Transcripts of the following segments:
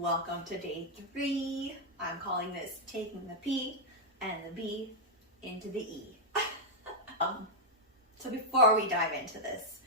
Welcome to day 3. I'm calling this taking the P and the B into the E. So before we dive into this,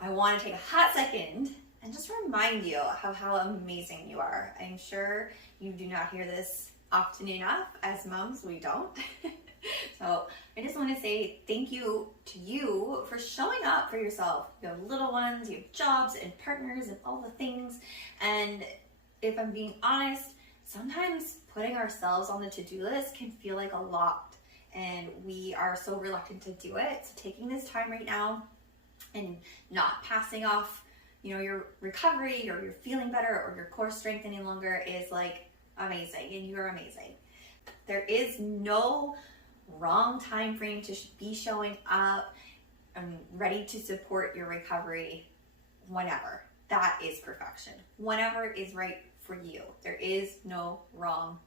I want to take a hot second and just remind you of how amazing you are. I'm sure you do not hear this often enough. As moms, we don't. So I just want to say thank you to you for showing up for yourself. You have little ones, you have jobs and partners and all the things. And if I'm being honest, sometimes putting ourselves on the to-do list can feel like a lot. And we are so reluctant to do it. So taking this time right now and not passing off, your recovery or your feeling better or your core strength any longer is like amazing, and you're amazing. There is no wrong time frame to be showing up and ready to support your recovery whenever. That is perfection. Whenever is right for you. There is no wrong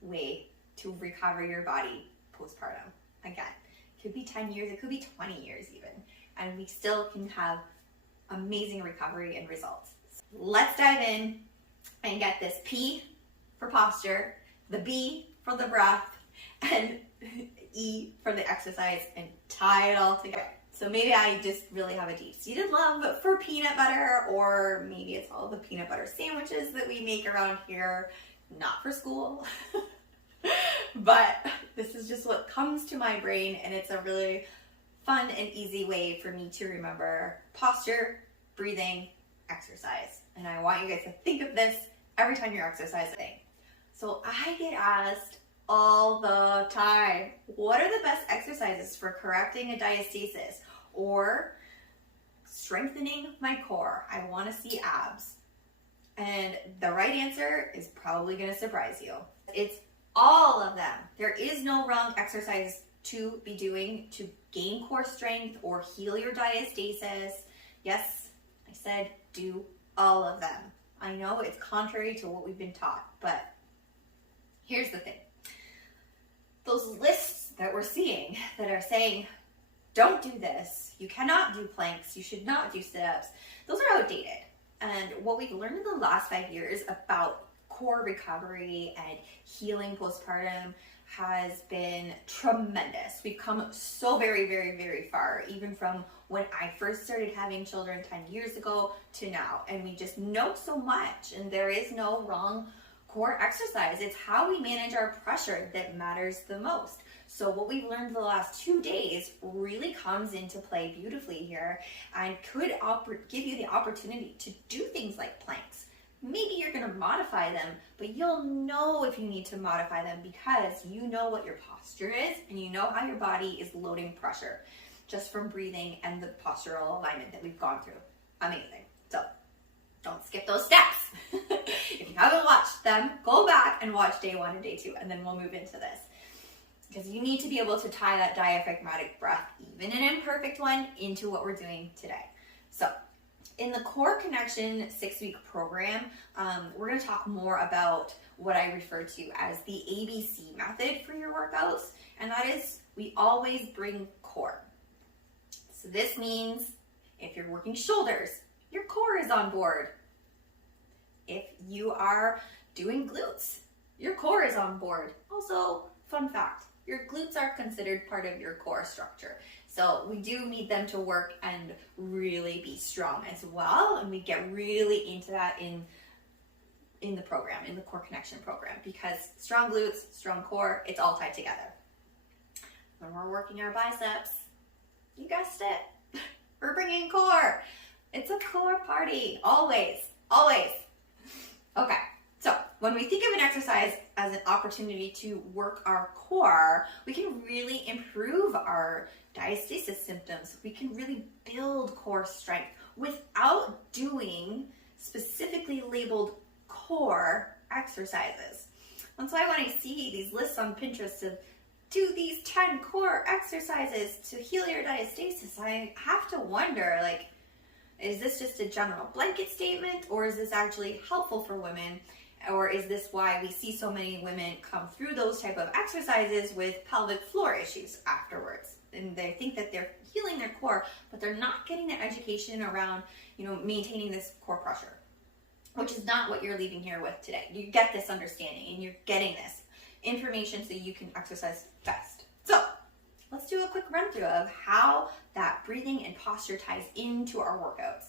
way to recover your body postpartum. Again, it could be 10 years, it could be 20 years even, and we still can have amazing recovery and results. So let's dive in and get this P for posture, the B for the breath, and E for the exercise, and tie it all together. So maybe I just really have a deep-seated love for peanut butter, or maybe it's all the peanut butter sandwiches that we make around here, not for school. But this is just what comes to my brain, and it's a really fun and easy way for me to remember posture, breathing, exercise. And I want you guys to think of this every time you're exercising. So I get asked all the time, what are the best exercises for correcting a diastasis or strengthening my core? I want to see abs. And the right answer is probably going to surprise you. It's all of them. There is no wrong exercise to be doing to gain core strength or heal your diastasis. Yes, I said do all of them. I know it's contrary to what we've been taught, but here's the thing. Those lists that we're seeing that are saying, don't do this, you cannot do planks, you should not do sit-ups, those are outdated. And what we've learned in the last 5 years about core recovery and healing postpartum has been tremendous. We've come so very, very, very far, even from when I first started having children 10 years ago to now. And we just know so much, and there is no wrong core exercise. It's how we manage our pressure that matters the most. So what we've learned the last 2 days really comes into play beautifully here, and could give you the opportunity to do things like planks. Maybe you're going to modify them, but you'll know if you need to modify them because you know what your posture is and you know how your body is loading pressure just from breathing and the postural alignment that we've gone through. Amazing. So don't skip those steps. If you haven't watched them, go back and watch day 1 and day 2, and then we'll move into this. Because you need to be able to tie that diaphragmatic breath, even an imperfect one, into what we're doing today. So in the Core Connection 6-week program, we're going to talk more about what I refer to as the ABC method for your workouts, and that is we always bring core. So this means if you're working shoulders, your core is on board. If you are doing glutes, your core is on board. Also, fun fact, your glutes are considered part of your core structure. So we do need them to work and really be strong as well. And we get really into that in the program, in the Core Connection program, because strong glutes, strong core, it's all tied together. When we're working our biceps, you guessed it, we're bringing core. It's a core party, always, always. Okay, so when we think of an exercise as an opportunity to work our core, we can really improve our diastasis symptoms. We can really build core strength without doing specifically labeled core exercises. And so when I see these lists on Pinterest of do these 10 core exercises to heal your diastasis, I have to wonder, like, is this just a general blanket statement, or is this actually helpful for women? Or is this why we see so many women come through those type of exercises with pelvic floor issues afterwards? And they think that they're healing their core, but they're not getting the education around, maintaining this core pressure. which is not what you're leaving here with today. You get this understanding and you're getting this information so you can exercise best. So let's do a quick run through of how that breathing and posture ties into our workouts.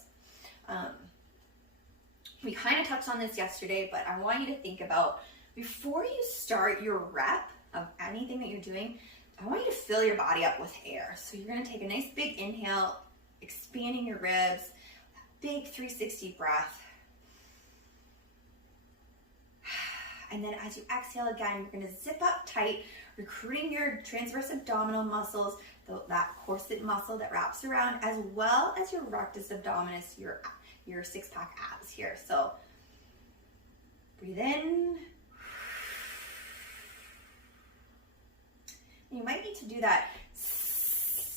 We kind of touched on this yesterday, but I want you to think about, before you start your rep of anything that you're doing, I want you to fill your body up with air. So you're going to take a nice big inhale, expanding your ribs, big 360 breath. And then as you exhale again, you're going to zip up tight, recruiting your transverse abdominal muscles, that corset muscle that wraps around, as well as your rectus abdominis, your six-pack abs here. So breathe in. You might need to do that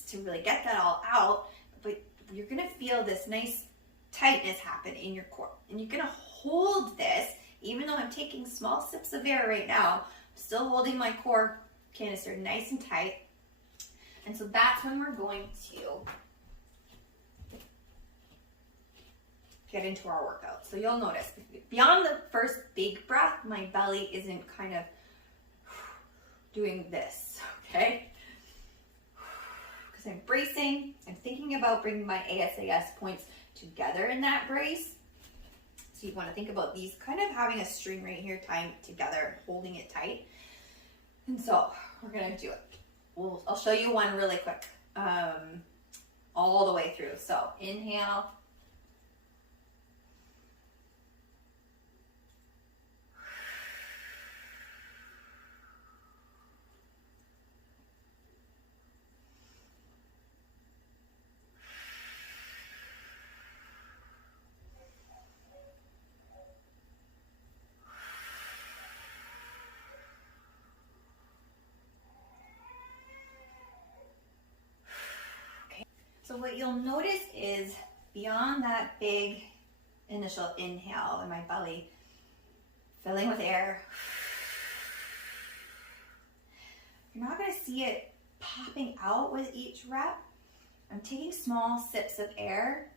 to really get that all out, but you're going to feel this nice tightness happen in your core. And you're going to hold this, even though I'm taking small sips of air right now, I'm still holding my core canister nice and tight. And so that's when we're going to get into our workout. So you'll notice, beyond the first big breath, my belly isn't kind of doing this, okay? Because I'm bracing, I'm thinking about bringing my ASAS points together in that brace. So you want to think about these kind of having a string right here, tying it together, holding it tight. And so we're going to do it. I'll show you one really quick, all the way through. So inhale. So what you'll notice is, beyond that big initial inhale in my belly, filling with air, you're not going to see it popping out with each rep. I'm taking small sips of air.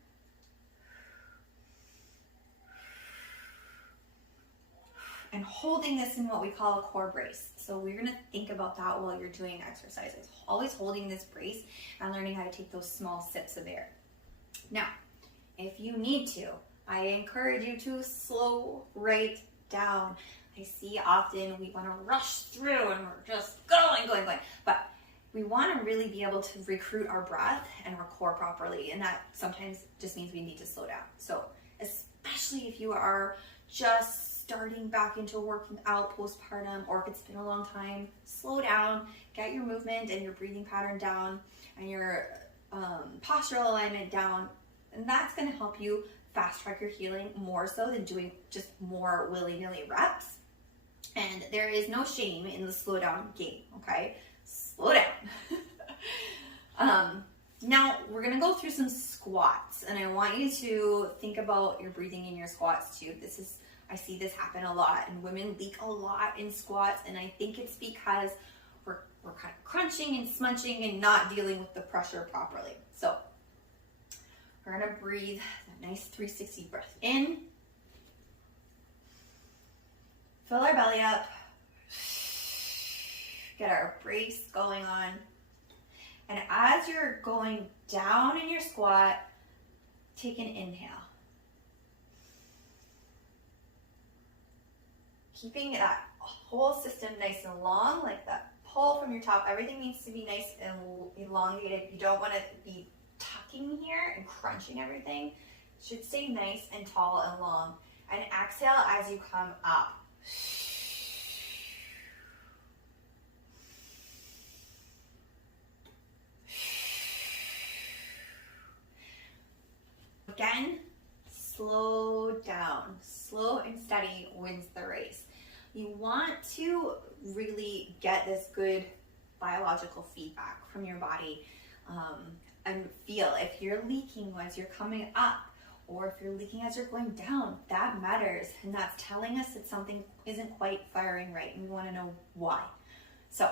And holding this in what we call a core brace. So we're going to think about that while you're doing exercises. Always holding this brace and learning how to take those small sips of air. Now, if you need to, I encourage you to slow right down. I see often we want to rush through and we're just going. But we want to really be able to recruit our breath and our core properly. And that sometimes just means we need to slow down. So especially if you are just starting back into working out postpartum, or if it's been a long time, slow down, get your movement and your breathing pattern down and your postural alignment down. And that's going to help you fast track your healing more so than doing just more willy-nilly reps. And there is no shame in the slow down game, okay? Slow down. Now we're going to go through some squats, and I want you to think about your breathing in your squats too. I see this happen a lot, and women leak a lot in squats, and I think it's because we're kind of crunching and smudging and not dealing with the pressure properly. So we're going to breathe a nice 360 breath in, fill our belly up, get our brace going on, and as you're going down in your squat, take an inhale. Keeping that whole system nice and long, like that pull from your top. Everything needs to be nice and elongated. You don't want to be tucking here and crunching everything. It should stay nice and tall and long. And exhale as you come up. Again, slow down. Slow and steady wins the race. You want to really get this good biological feedback from your body and feel if you're leaking as you're coming up or if you're leaking as you're going down. That matters, and that's telling us that something isn't quite firing right, and we want to know why. So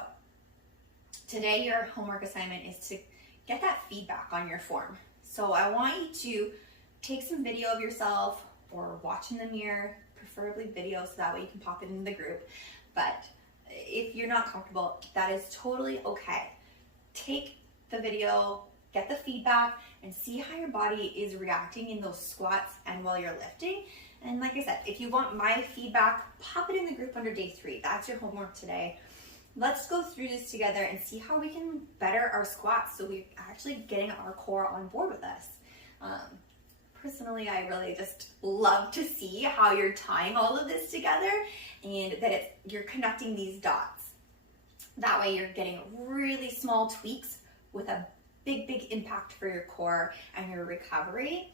today your homework assignment is to get that feedback on your form. So I want you to take some video of yourself or watch in the mirror, preferably video, so that way you can pop it in the group. But if you're not comfortable, that is totally okay. Take the video, get the feedback, and see how your body is reacting in those squats and while you're lifting. And like I said, if you want my feedback, pop it in the group under day 3. That's your homework today. Let's go through this together and see how we can better our squats so we're actually getting our core on board with us. Personally, I really just love to see how you're tying all of this together and that you're connecting these dots. That way you're getting really small tweaks with a big impact for your core and your recovery.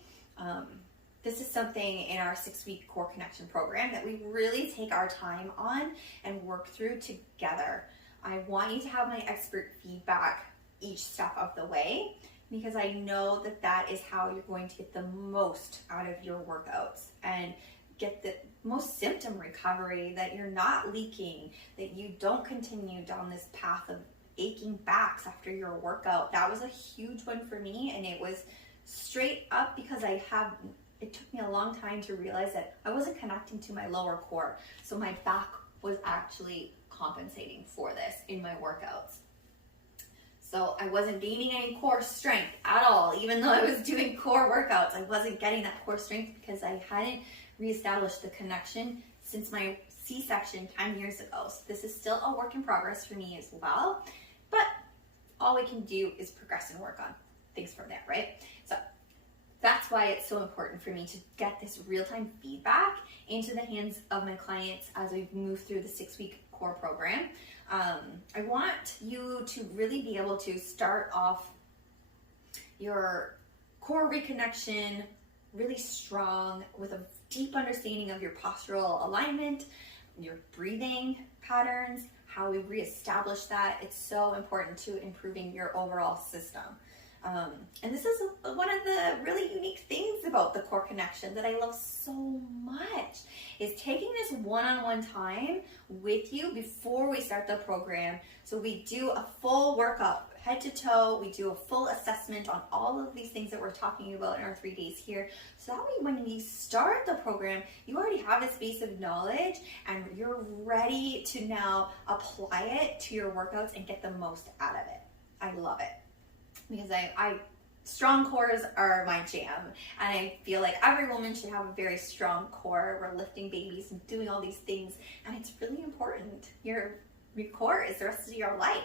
This is something in our 6-week core connection program that we really take our time on and work through together. I want you to have my expert feedback each step of the way, because I know that that is how you're going to get the most out of your workouts and get the most symptom recovery, that you're not leaking, that you don't continue down this path of aching backs after your workout. That was a huge one for me, and it was straight up because it took me a long time to realize that I wasn't connecting to my lower core. So my back was actually compensating for this in my workouts. So I wasn't gaining any core strength at all. Even though I was doing core workouts, I wasn't getting that core strength because I hadn't reestablished the connection since my C-section 10 years ago. So this is still a work in progress for me as well. But all we can do is progress and work on things from there, right? So that's why it's so important for me to get this real-time feedback into the hands of my clients as we move through the 6-week core program. I want you to really be able to start off your core reconnection really strong with a deep understanding of your postural alignment, your breathing patterns, how we reestablish that. It's so important to improving your overall system. And this is one of the really unique things about the core connection that I love so much, is taking this one-on-one time with you before we start the program. So we do a full workup, head to toe. We do a full assessment on all of these things that we're talking about in our 3 days here. So that way when we start the program, you already have this base of knowledge and you're ready to now apply it to your workouts and get the most out of it. I love it. Because strong cores are my jam, and I feel like every woman should have a very strong core. We're lifting babies and doing all these things, and it's really important. Your core is the rest of your life,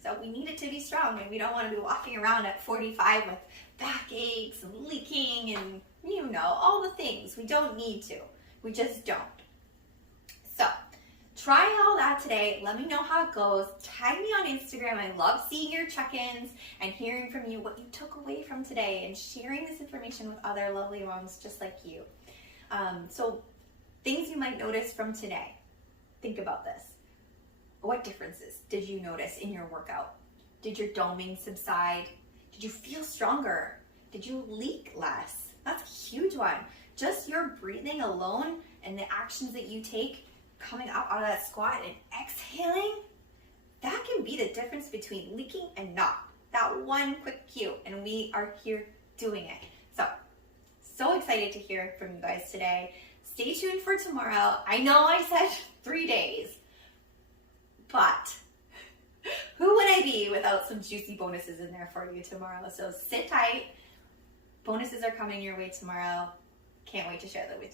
so we need it to be strong, and we don't want to be walking around at 45 with backaches and leaking and all the things. We don't need to. We just don't. So try all that today. Let me know how it goes. Tag me on Instagram. I love seeing your check-ins and hearing from you what you took away from today and sharing this information with other lovely moms just like you. So things you might notice from today. Think about this. What differences did you notice in your workout? Did your doming subside? Did you feel stronger? Did you leak less? That's a huge one. Just your breathing alone and the actions that you take coming up out of that squat and exhaling, that can be the difference between leaking and not. That one quick cue, and we are here doing it. So excited to hear from you guys today. Stay tuned for tomorrow. I know I said 3 days, but who would I be without some juicy bonuses in there for you tomorrow? So sit tight. Bonuses are coming your way tomorrow. Can't wait to share them with you.